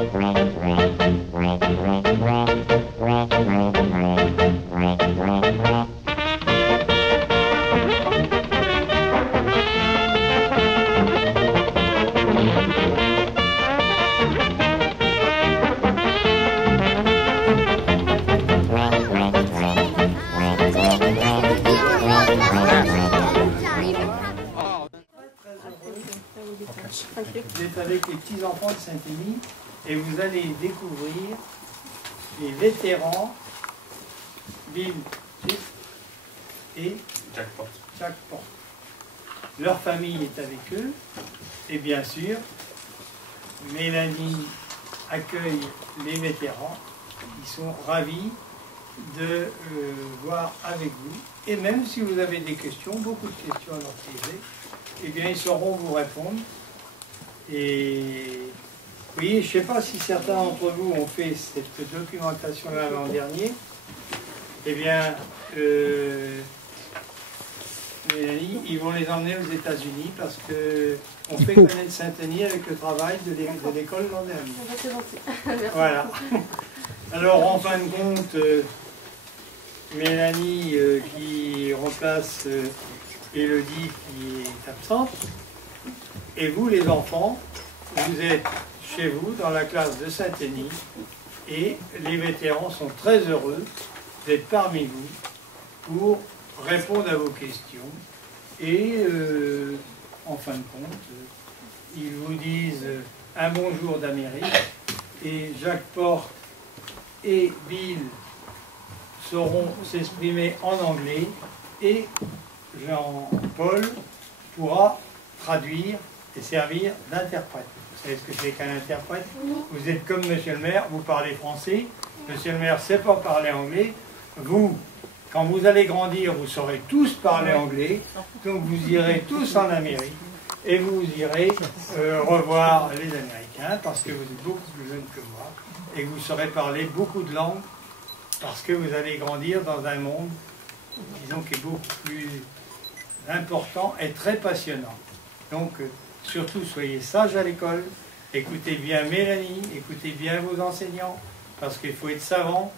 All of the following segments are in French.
Vous êtes avec les petits-enfants de Saint-Émile et vous allez découvrir les vétérans Bill et Jack Porte. Leur famille est avec eux et bien sûr, Mélanie accueille les vétérans. Ils sont ravis de voir avec vous. Et même si vous avez des questions, beaucoup de questions à leur poser, eh bien ils sauront vous répondre. Et oui, je ne sais pas si certains d'entre vous ont fait cette documentation-là l'an dernier. Eh bien, Mélanie, ils vont les emmener aux États-Unis parce qu'on fait connaître Saint-Denis avec le travail de l'école l'an dernier. C'est gentil. Voilà. Alors, en fin de compte, Mélanie qui remplace Élodie qui est absente. Et vous, les enfants, vous êtes chez vous, dans la classe de Saint-Denis, et les vétérans sont très heureux d'être parmi vous pour répondre à vos questions. Et en fin de compte, ils vous disent un bonjour d'Amérique, et Jacques Porte et Bill sauront s'exprimer en anglais, et Jean-Paul pourra traduire et servir d'interprète. Vous savez ce que c'est qu'un interprète? Vous êtes comme monsieur le maire, vous parlez français, monsieur le maire ne sait pas parler anglais. Vous, quand vous allez grandir, vous saurez tous parler anglais, donc vous irez tous en Amérique et vous irez revoir les Américains parce que vous êtes beaucoup plus jeunes que moi et que vous saurez parler beaucoup de langues parce que vous allez grandir dans un monde, disons, qui est beaucoup plus important et très passionnant. Donc, surtout, soyez sages à l'école, écoutez bien Mélanie, écoutez bien vos enseignants, parce qu'il faut être savant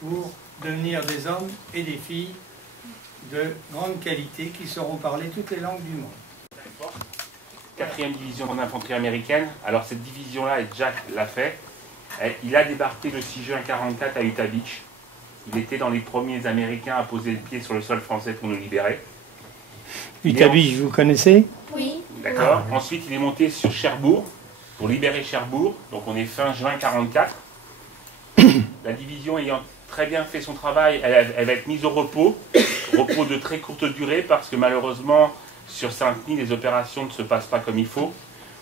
pour devenir des hommes et des filles de grande qualité qui sauront parler toutes les langues du monde. 4e division d'infanterie américaine. Alors cette division-là, et Jack l'a fait, il a débarqué le 6 juin 1944 à Utah Beach. Il était dans les premiers Américains à poser le pied sur le sol français pour nous libérer. Utah Beach, vous connaissez? Oui. D'accord. Ensuite, il est monté sur Cherbourg pour libérer Cherbourg. Donc on est fin juin 1944. La division ayant très bien fait son travail, elle va être mise au repos de très courte durée parce que malheureusement sur Saint-Denis, les opérations ne se passent pas comme il faut.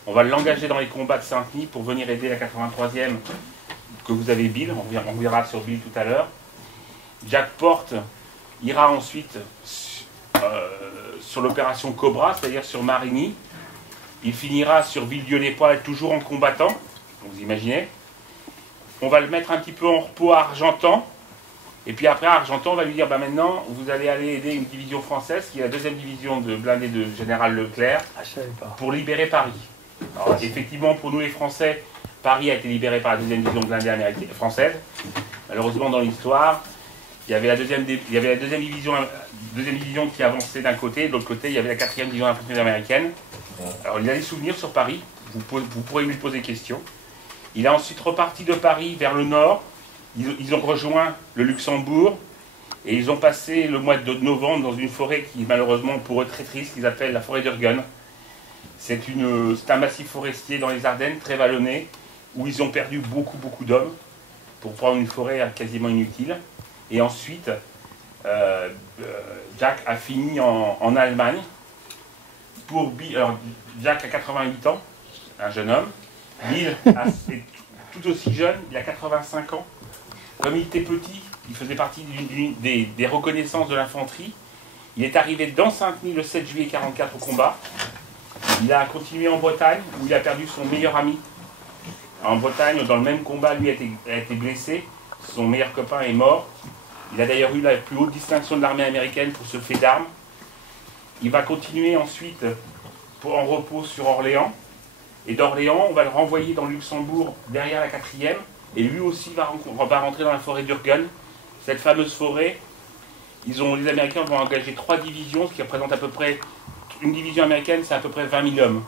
On va l'engager dans les combats de Saint-Denis pour venir aider la 83e que vous avez Bill. On verra sur Bill tout à l'heure. Jack Porte ira ensuite sur l'opération Cobra, c'est-à-dire sur Marigny. Il finira sur Villedieu-les-Poils, toujours en combattant, vous imaginez. On va le mettre un petit peu en repos à Argentan. Et puis après, à Argentan, on va lui dire, bah maintenant, vous allez aller aider une division française, qui est la 2e division de blindés de Général Leclerc, pour libérer Paris. Alors, effectivement, pour nous les Français, Paris a été libéré par la 2e division de blindés française. Malheureusement, dans l'histoire, il y avait la deuxième division qui avançait d'un côté, et de l'autre côté, il y avait la 4e division d'infanterie américaine. Alors, il a des souvenirs sur Paris, vous pourrez lui poser question. Il est ensuite reparti de Paris vers le nord. Ils ont rejoint le Luxembourg et ils ont passé le mois de novembre dans une forêt qui est malheureusement pour eux très triste, qu'ils appellent la forêt d'Urgen. C'est un massif forestier dans les Ardennes, très vallonné, où ils ont perdu beaucoup d'hommes pour prendre une forêt quasiment inutile. Et ensuite, Jack a fini en Allemagne. Alors, Jack a 88 ans, un jeune homme. Bill est tout aussi jeune, il a 85 ans. Comme il était petit, il faisait partie des reconnaissances de l'infanterie. Il est arrivé dans Saint-Denis le 7 juillet 1944 au combat. Il a continué en Bretagne, où il a perdu son meilleur ami. En Bretagne, dans le même combat, lui a été blessé. Son meilleur copain est mort. Il a d'ailleurs eu la plus haute distinction de l'armée américaine pour ce fait d'armes. Il va continuer ensuite en repos sur Orléans. Et d'Orléans, on va le renvoyer dans le Luxembourg derrière la 4e, et lui aussi va rentrer dans la forêt d'Urgel. Cette fameuse forêt, les Américains vont engager 3 divisions, ce qui représente à peu près, une division américaine, c'est à peu près 20 000 hommes.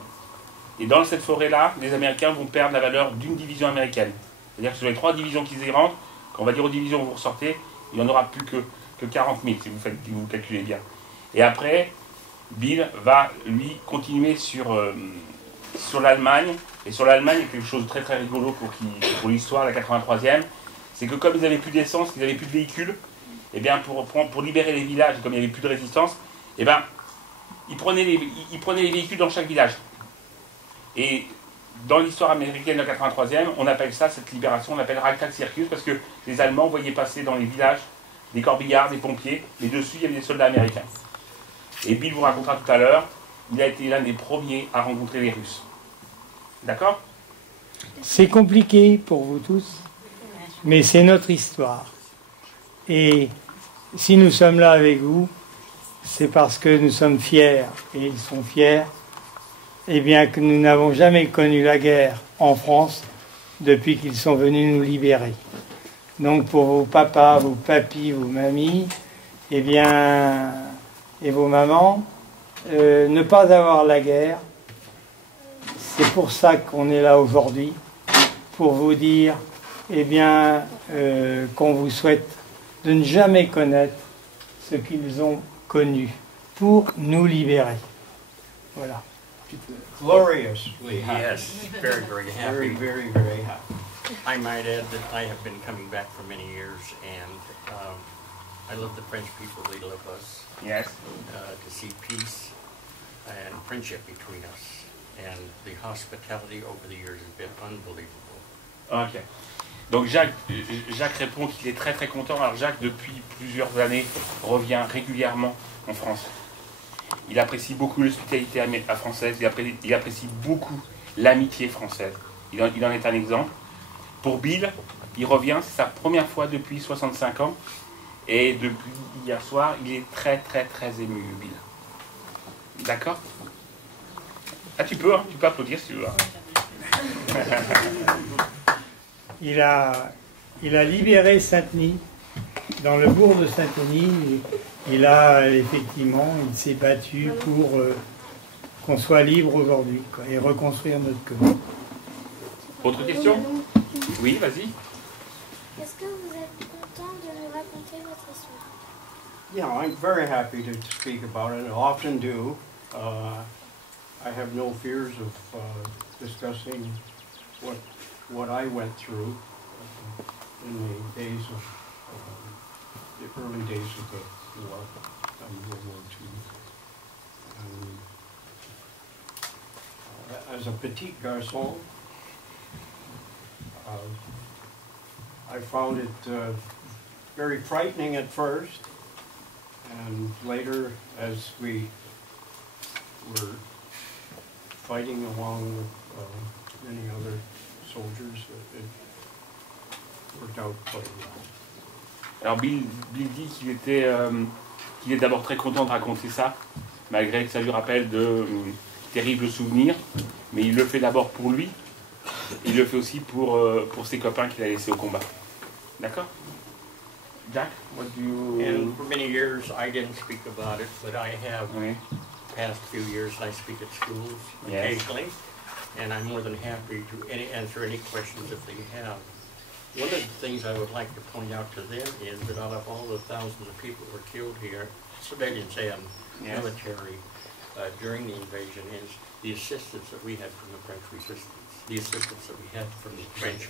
Et dans cette forêt-là, les Américains vont perdre la valeur d'une division américaine. C'est-à-dire que sur les 3 divisions qui y rentrent, quand on va dire aux divisions où vous ressortez, il n'y en aura plus que 40 000, si vous calculez bien. Et après, Bill va, lui, continuer sur l'Allemagne. Et sur l'Allemagne, il y a quelque chose de très très rigolo pour l'histoire, la 83e, c'est que comme ils n'avaient plus d'essence, qu'ils n'avaient plus de véhicules, et bien pour libérer les villages, comme il n'y avait plus de résistance, et bien ils prenaient les véhicules dans chaque village. Et dans l'histoire américaine de la 83e, on appelle ça, cette libération, on appelle Reichstag-Circus, parce que les Allemands voyaient passer dans les villages des corbillards, des pompiers, et dessus il y avait des soldats américains. Et Bill vous racontera tout à l'heure, il a été l'un des premiers à rencontrer les Russes. D'accord? C'est compliqué pour vous tous, mais c'est notre histoire. Et si nous sommes là avec vous, c'est parce que nous sommes fiers, et ils sont fiers, et bien que nous n'avons jamais connu la guerre en France depuis qu'ils sont venus nous libérer. Donc pour vos papas, vos papis, vos mamies, et vos mamans, ne pas avoir la guerre, c'est pour ça qu'on est là aujourd'hui, pour vous dire qu'on vous souhaite de ne jamais connaître ce qu'ils ont connu pour nous libérer. Voilà. Gloriously happy. Yes, very, very happy. Very, very, very happy. I might add that I have been coming back for many years, and I love the French people. They love us. Yes. To see peace and friendship between us, and the hospitality over the years has been unbelievable. Ok. Donc Jacques répond qu'il est très très content. Alors Jacques, depuis plusieurs années, revient régulièrement en France. Il apprécie beaucoup l'hospitalité française, il apprécie beaucoup l'amitié française. Il en est un exemple. Pour Bill, il revient, c'est sa première fois depuis 65 ans. Et depuis hier soir, il est très très très ému, Bill. D'accord? Ah, tu peux applaudir si tu veux. Il a libéré Saint-Denis, dans le bourg de Saint-Denis. Il s'est battu pour qu'on soit libre aujourd'hui et reconstruire notre commune. Autre question? Oui, vas-y. Est-ce que vous êtes content de nous raconter votre histoire? Yeah, I'm very happy to speak about it. I often do. I have no fears of discussing what I went through in the days of the early days of the war, World War II. As a petit garçon, I found it very frightening at first, and later, as we were fighting along with many other soldiers, it worked out quite well. Alors Bill dit qu'il est d'abord très content de raconter ça, malgré que ça lui rappelle de terribles souvenirs, mais il le fait d'abord pour lui, il le fait aussi pour ses copains qu'il a laissés au combat. D'accord? Jack, what do you... And for many years, I didn't speak about it, but I have. Oui. Past few years, I speak at schools Yes. occasionally, and I'm more than happy to answer any questions if they have. One of the things I would like to point out to them is that out of all the thousands of people who were killed here, civilians and Yes. military, during the invasion, is the assistance that we had from the French resistance, the assistance that we had from the French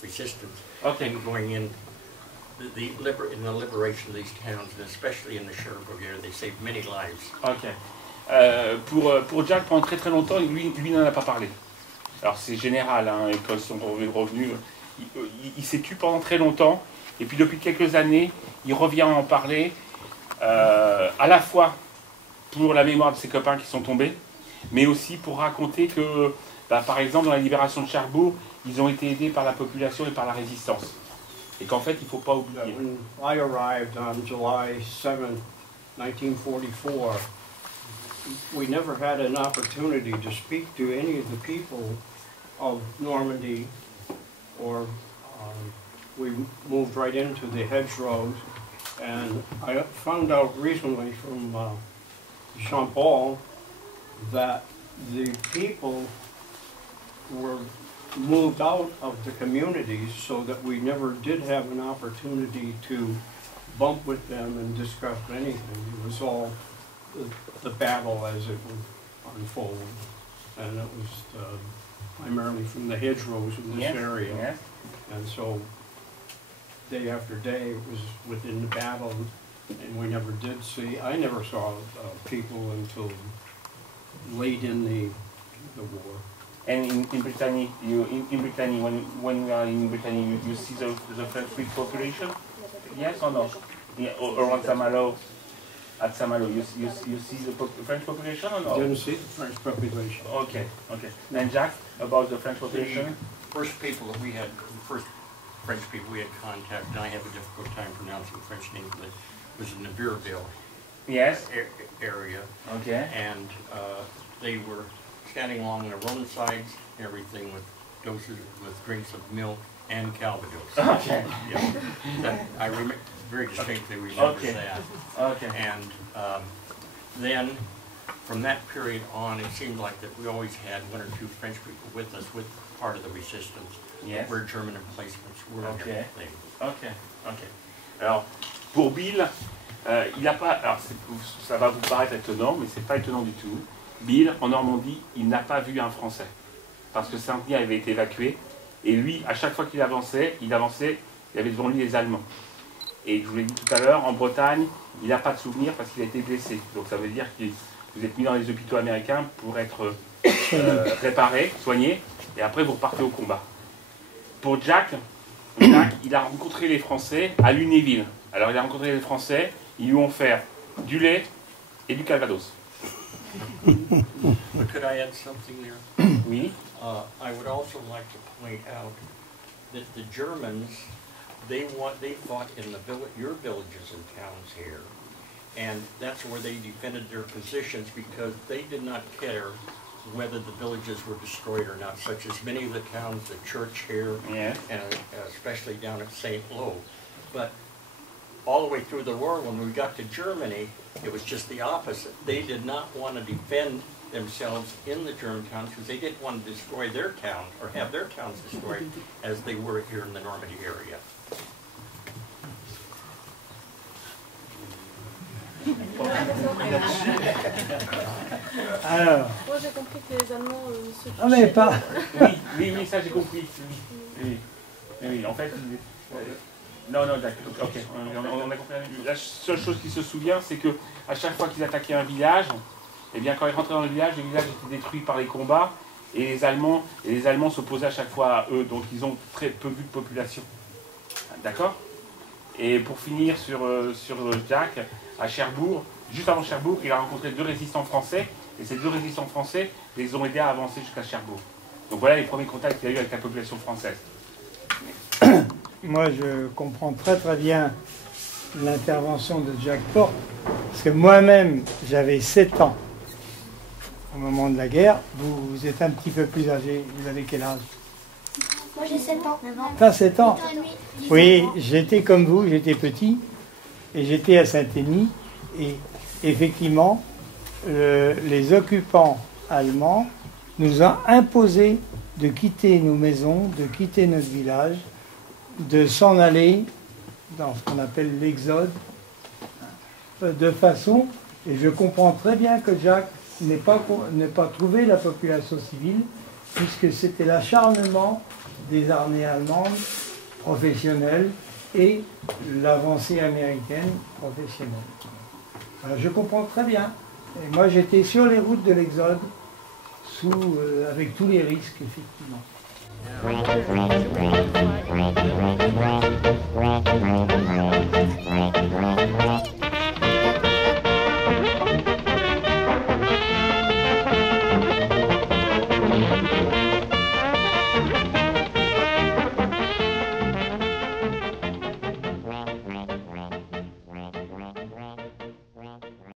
resistance, Okay. and going in in the liberation of these towns, and especially in the Cherbourg area, they saved many lives. Ok. Pour Jack, pendant très très longtemps, lui n'en a pas parlé. Alors c'est général, hein, et quand ils sont revenus, il s'est tué pendant très longtemps, et puis depuis quelques années, il revient en parler, à la fois pour la mémoire de ses copains qui sont tombés, mais aussi pour raconter que, par exemple, dans la libération de Cherbourg, ils ont été aidés par la population et par la résistance. Et qu'en fait, il ne faut pas oublier. When I arrived on July 7, 1944, we never had an opportunity to speak to any of the people of Normandy, or we moved right into the hedgerows. And I found out recently from Jean-Paul that the people were moved out of the communities, so that we never did have an opportunity to bump with them and discuss anything. It was all the battle as it would unfold, and it was primarily from the hedgerows in this area. Yes. And so day after day it was within the battle, and we never did see, I never saw people until late in the war. And in Brittany, when you are in Brittany, you see the French population? Yes or no? Yeah, around Saint-Malo, at Saint-Malo, you see the French population or no? Didn't see the French population. Okay, okay. And Jacques, about the French population? First French people we had contact, and I have a difficult time pronouncing French names, but it was in the Beerville Yes. area. Okay. And they were standing along the roadsides, everything with doses, with drinks of milk and Calvados. Okay. Yeah. That, I very distinctly remember Okay. that. Okay. And then, from that period on, it seemed like that we always had one or two French people with us, with part of the resistance. Yes. Where German emplacements were and Okay. everything. Ok, ok. Alors, pour Bill, il n'a pas. Alors, ça va vous paraître étonnant, mais c'est pas étonnant du tout. Bill, en Normandie, il n'a pas vu un Français. Parce que Saint-Denis avait été évacué. Et lui, à chaque fois qu'il avançait, il avait devant lui les Allemands. Et je vous l'ai dit tout à l'heure, en Bretagne, il n'a pas de souvenir parce qu'il a été blessé. Donc ça veut dire que vous êtes mis dans les hôpitaux américains pour être réparé, soigné, et après vous repartez au combat. Pour Jack, il a rencontré les Français à Lunéville. Alors il a rencontré les Français, ils lui ont offert du lait et du Calvados. But could I add something there? Oui. I would also like to point out that the Germans, they fought in your villages and towns here, and that's where they defended their positions, because they did not care whether the villages were destroyed or not, such as many of the towns, the church here, Yeah. and especially down at St. Lo. But all the way through the war, when we got to Germany, it was just the opposite. They did not want to defend themselves in the German towns because they didn't want to destroy their town or have their towns destroyed as they were here in the Normandy area. Alors, Moi j'ai compris que les Allemands se ah mais pas. Oui, ça j'ai compris. Oui, en fait, non, d'accord, ok, on a compris. La seule chose qu'il se souvient, c'est que à chaque fois qu'ils attaquaient un village, eh bien quand ils rentraient dans le village était détruit par les combats, et les Allemands s'opposaient à chaque fois à eux, donc ils ont très peu vu de population. D'accord? Et pour finir sur Jack, à Cherbourg, juste avant Cherbourg, il a rencontré 2 résistants français, et ces 2 résistants français les ont aidés à avancer jusqu'à Cherbourg. Donc voilà les premiers contacts qu'il a eu avec la population française. Moi, je comprends très très bien l'intervention de Jacques Porte, parce que moi-même, j'avais 7 ans au moment de la guerre. Vous êtes un petit peu plus âgé, vous avez quel âge? Moi j'ai 7 ans. 9 ans. T'as 7 ans? 8 ans et demi. Oui, j'étais comme vous, j'étais petit, et j'étais à Saint-Denis, et effectivement, les occupants allemands nous ont imposé de quitter nos maisons, de quitter notre village, de s'en aller dans ce qu'on appelle l'exode, de façon, et je comprends très bien que Jacques n'ait pas trouvé la population civile, puisque c'était l'acharnement des armées allemandes professionnelles et l'avancée américaine professionnelle. Alors, je comprends très bien. Et moi, j'étais sur les routes de l'exode, avec tous les risques, effectivement. Yeah.